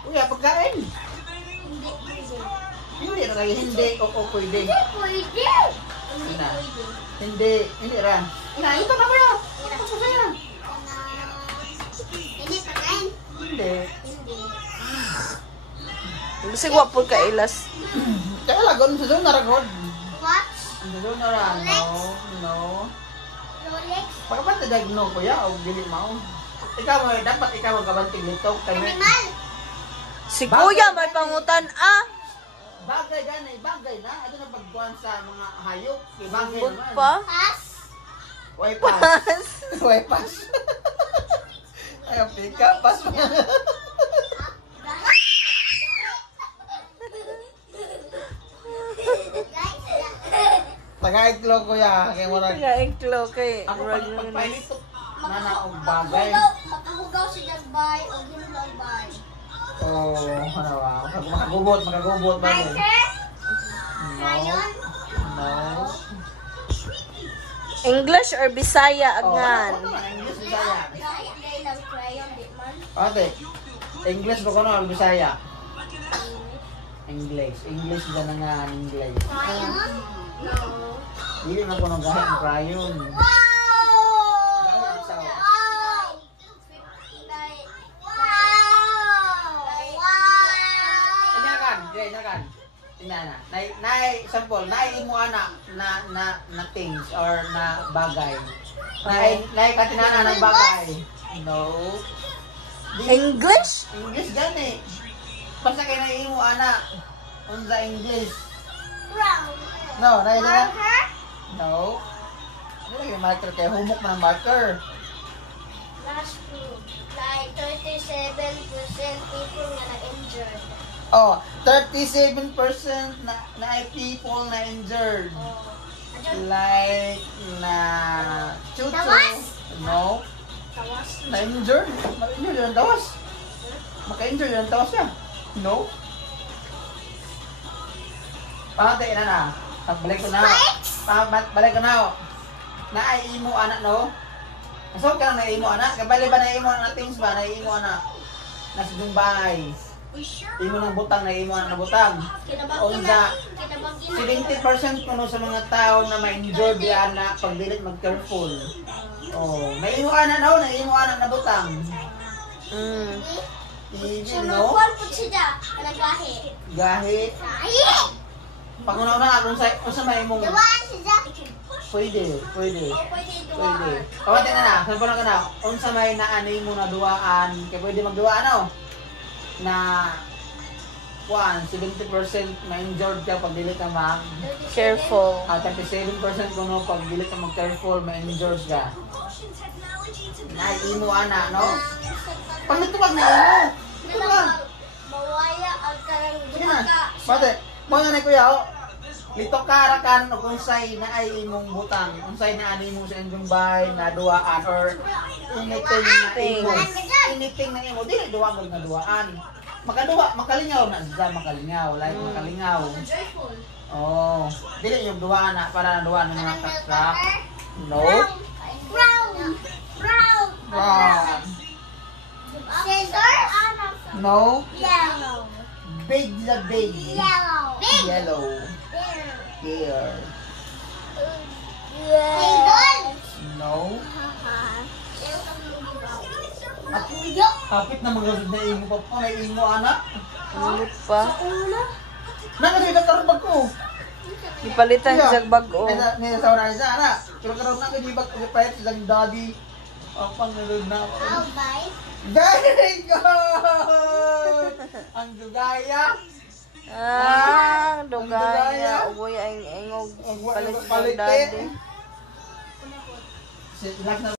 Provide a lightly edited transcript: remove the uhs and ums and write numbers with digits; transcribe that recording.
Kuya, pagkain. Hindi pwede. Hindi na lagi, hindi. Oo, pwede. Hindi pwede. Hindi Ina. pwede. Hindi ra. Ina, ito na kuya. Ito ko sa'yo. Hindi pagkain. Hindi. Hindi. Kasi gwapon ka ilas. Kaya lagon, sa doon na ragod. Watch. Sa doon na ra. No. Rolex. Pagkapantadag no, kuya, o dili mo. Ikaw mo, dapat ikaw ang kabanting nito. Animal. Si kuya may pangutan Bagay na. Ito na pagkuhan sa mga hayop. Bagay Bud naman. pa. Pass. Way pass. Way pass. Ay, pika, pass. Tagaiklo kuya, kay murag. Kaya iklo kay Ako pagpailito na na og bagay. Makahugaw si Dagbay o Himloy-bay. Oh, ano ba? Makagubot ba mo? Marker? No. Crayon? No. English or Bisaya Oh, agan. ano na English Bisaya? Kahit dahil ng crayon, di man. Ate, English ba kono Bisaya? English ba na nga English? Crayon? No. Dili na kono gahi ang crayon. Wow! Dahil sa Wow! Inakan. Inana. Nay sample, nay imo ana na things or na bagay. Nay katinana ng bagay. No. English? English gani. Basta kay nay imo ana unsa English. Brown. No, nay na. Marker? No. Ano yung marker kay humok man ang marker. Last group. Like 37% people nga na-injured. Oh, 37% na ay people na injured. Like na chuchu. Tawas? No. Tawas. Na injured. Ma-injured yung tawas. Maka-injured yung tawas niya. No. Pangate na na. Balik ko na. Balik ko na. Na ay imo anak no. Nasod ka na imo anak. Kabali ba na imo anak things ba? Na imo anak. Nasa Dubai. Imo ng butang na imo anak na butang. Unsa 70% kuno sa mga tao na ma-injured diyan na pag dilit mag-careful. Oh, may imo anak na imo anak na butang. Hindi no. Sumukuan po siya. Nagahi. Gahi. Gahi! Panguna-una unsa may imong Dawaan siya. pwede. Pwede Pwede. duwaan. Kawate na na, sabi na ka na, unsa may naanay mo na duwaan, kaya pwede magduwaan ano? Na 70% ma-injured ka pag dili ka mag Careful. 37% kuno pag dili ka mag-careful, ma-injured ka. Na imo ana, no? Pag natuwag na imo. Ito lang. Mawaya ang karang Sige na. dumaga. Pate, mo na kuya, oh. Lito karakan o kung say na ay imong butang, kung say na ani mo sa inyong bahay na duwaan or anything na imo. Anything na imo, dili duwa mo na duwaan. Makalingaw na siya, makalingaw, like makalingaw. Joyful. Oh, dili yung duwaan na para na duwaan ng mga kakrak. No. Brown. Brown. Brown. Scissors. No. Yellow. Big na big. Yellow. Big. Yellow. There. Here. Table. No. Kapit na mga na imo pa po, na imo anak. Ano pa? Nang sa karubag ko. Ipalitan siya bago. May sa una isa ana. Pero karon na kay bag ko payat sa daddy. Ang pangalod na. I'll buy. Very good. Ang dugaya. Dugaya. Ugoy ang engog. Palit ng daddy. Palit.